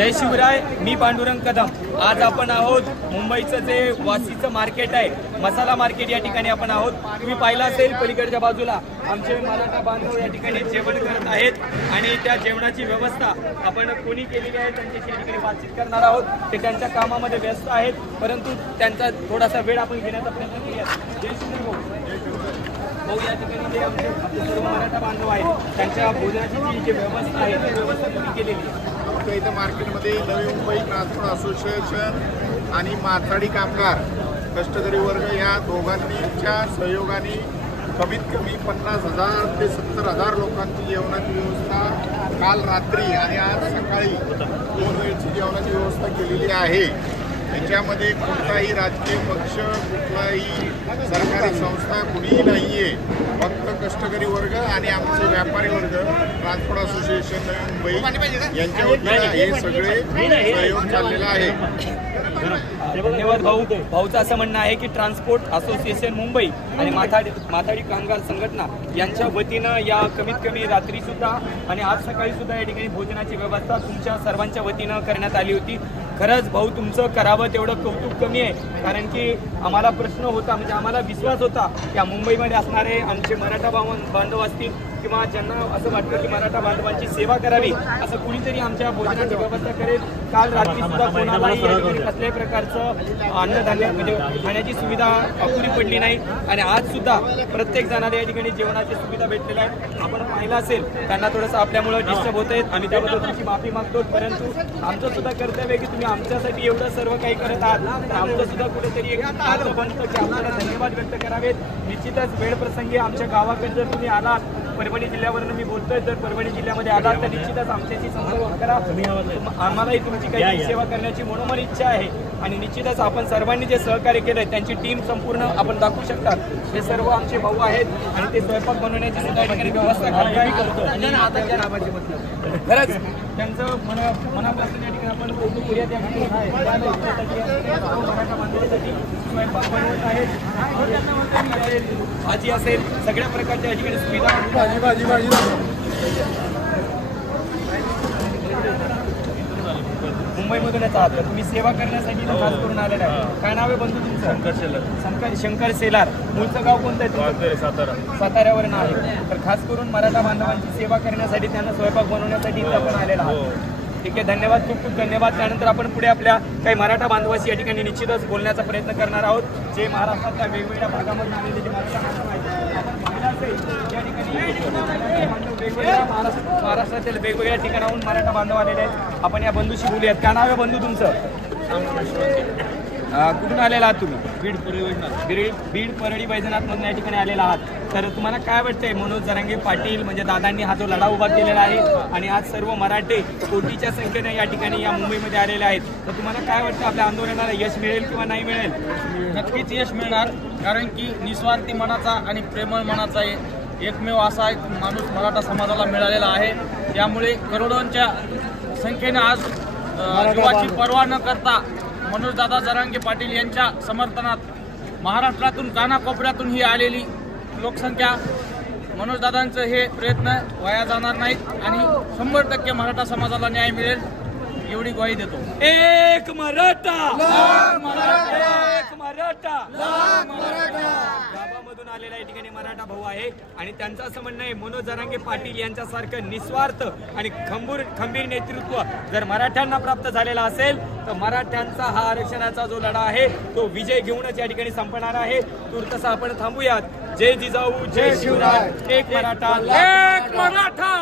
जय शिवराय, मी पांडुरंग कदम। आज आपण आहोत मुंबईचं जे वासीचं मार्केट आहे, मसाला मार्केट, या ठिकाणी आपण आहोत। तुम्ही पाहिलं असेल पलीकडच्या बाजूला आमचे मराठा बांधव या ठिकाणी जेवण करत आहेत आणि त्या जेवणाची व्यवस्था आपण कोणी केलेली आहे त्यांच्याशी या ठिकाणी बातचीत करणार आहोत। ते त्यांच्या कामामध्ये व्यस्त आहेत, परंतु त्यांचा थोडासा वेळ आपण घेण्याचा प्रयत्न करूया। जय शिवराय भाऊ, या ठिकाणी जे आपले सर्व मराठा बांधव आहेत त्यांच्या भोजनाची जी व्यवस्था आहे ती व्यवस्था तुम्ही केलेली आहे। आमच्या इथं मार्केटमध्ये नवी मुंबई ट्रान्सपोर्ट असोसिएशन आणि माथाडी कामगार कष्टकरी वर्ग या दोघांच्या सहयोगाने कमीत कमी 50,000 ते 70,000 लोकांची जेवणाची व्यवस्था काल रात्री आणि आज सकाळी 2 वेळची जेवणाची व्यवस्था केलेली आहे। याच्यामध्ये कोणताही राजकीय पक्ष, कुठलाही सरकारी संस्था कुणीही नाही आहे। फक्त कष्टकरी वर्ग आणि आमचे व्यापारी वर्ग, ट्रान्सपोर्ट असोसिएशन नवी मुंबई यांच्या वतीने हे सगळे सहयोग चाललेला आहे। धन्यवाद भाऊ। भाऊचं असं म्हणणं आहे की ट्रान्सपोर्ट असोसिएशन मुंबई आणि माथाडी कामगार संघटना यांच्या वतीनं या कमीत कमी रात्री सुद्धा आणि आज सकाळी सुद्धा या ठिकाणी भोजनाची व्यवस्था तुमच्या सर्वांच्या वतीनं करण्यात आली होती। खरंच भाऊ, तुमचं करावं तेवढं कौतुक कमी आहे, कारण की आम्हाला प्रश्न होता, म्हणजे आम्हाला विश्वास होता या मुंबईमध्ये असणारे आमचे मराठा बांधव असतील किंवा ज्यांना असं वाटतं की मराठा बांधवांची सेवा करावी, असं कुणीतरी आमच्या भोजनाची व्यवस्था करेल। काल रात्री सुद्धा कोणालाही या ठिकाणी कसल्याही प्रकारचं अन्नधान्य म्हणजे खाण्याची सुविधा अपुरी पडली नाही आणि आज सुद्धा प्रत्येक जणाला या ठिकाणी जेवणाची सुविधा भेटलेली आहे। आपण पाहिलं असेल त्यांना थोडंसं आपल्यामुळे डिस्टर्ब होत आहेत, आम्ही त्याबद्दल तुमची माफी मागतो, परंतु आमचं सुद्धा कर्तव्य आहे की तुम्ही आमच्यासाठी एवढं सर्व काही करत आहात, तर आमचं सुद्धा कुठेतरी एक अर्थ बनतं की आपल्याला धन्यवाद व्यक्त करावेत। निश्चितच वेळ प्रसंगी आमच्या गावाकडे जर तुम्ही आलात, परभणी जिल्ह्यावरून मी बोलतोय, जर परभणी जिल्ह्यामध्ये आलात तर निश्चितच आमच्याशी संपर्क करा। आम्हालाही तुमची काही सेवा करण्याची मनोमन इच्छा आहे आणि निश्चितच आपण सर्वांनी जे सहकार्य केलंय त्यांची टीम संपूर्ण आपण दाखवू शकता। हे सर्व आमचे भाऊ आहेत आणि ते स्वयंपाक बनवण्याची सुद्धा ठिकाणी व्यवस्था करतो। खरंच त्यांचं मनापासून या ठिकाणी आपण कौतुक करूया। त्या मराठा बांधवांसाठी स्वयंपाक बनवत आहेत, भाजी असेल, सगळ्या प्रकारच्या या ठिकाणी सुविधा। मुंबईमधून येत आहात, तुम्ही सेवा करण्यासाठी खास करून आलेला आहे। काय नाव आहे बंधू तुमचं? शंकर सेलार। मूळचं गाव कोणतं आहे? साताऱ्यावरून आहे। तर खास करून मराठा बांधवांची सेवा करण्यासाठी, त्यांना स्वयंपाक बनवण्यासाठी आपण आलेला आहात। ठीक आहे, धन्यवाद, खूप खूप धन्यवाद। त्यानंतर आपण पुढे आपल्या काही मराठा बांधवाशी या ठिकाणी निश्चितच बोलण्याचा प्रयत्न करणार आहोत, जे महाराष्ट्रातल्या वेगवेगळ्या भागामधून आलेले जे मराठा बांधव आहेत। आपण पाहिलं असेल या ठिकाणी वेगवेगळ्या महाराष्ट्रातील वेगवेगळ्या ठिकाणाहून मराठा बांधव आलेले आहेत। आपण या बंधूशी बोलूयात। काय नाव आहे बंधू तुमचं? कुठून आलेला आहात तुम्ही? बीड परळी वैजनाथमधून या ठिकाणी आलेला आहात। तर तुम्हाला काय वाटतंय, मनोज जरांगे पाटील म्हणजे दादांनी हा जो लढा उभा केलेला आहे आणि आज सर्व मराठे कोटीच्या संख्येने या ठिकाणी या मुंबईमध्ये आलेले आहेत, तर तुम्हाला काय वाटतं आपल्या आंदोलनाला यश मिळेल किंवा नाही मिळेल? नक्कीच यश मिळणार, कारण की निस्वार्थी मनाचा आणि प्रेमळ मनाचा एकमेव असा एक माणूस मराठा समाजाला मिळालेला आहे। त्यामुळे करोडोंच्या संख्येने आज जीवाची पर्वा न करता मनोजदादा जरांगे पाटील यांच्या समर्थनात महाराष्ट्रातून कानाकोपऱ्यातून ही आलेली लोकसंख्या, मनोजदादांचं हे प्रयत्न वाया जाणार नाहीत आणि 100% मराठा समाजाला न्याय मिळेल एवढी ग्वाही देतो। एक मराठा, एक मराठा। गावामधून आलेला या ठिकाणी मराठा भाऊ आहे आणि त्यांचं असं म्हणणं आहे, मनोज जरांगे पाटील यांच्यासारखं निस्वार्थ आणि खंबीर नेतृत्व जर मराठ्यांना प्राप्त झालेला असेल तर मराठ्यांचा हा आरक्षणाचा जो लढा आहे तो विजय घेऊनच या ठिकाणी संपणार आहे। तूर्तसा आपण थांबूयात। जय जिजाऊ, जय शिवराय, एक मराठा, एक मराठा।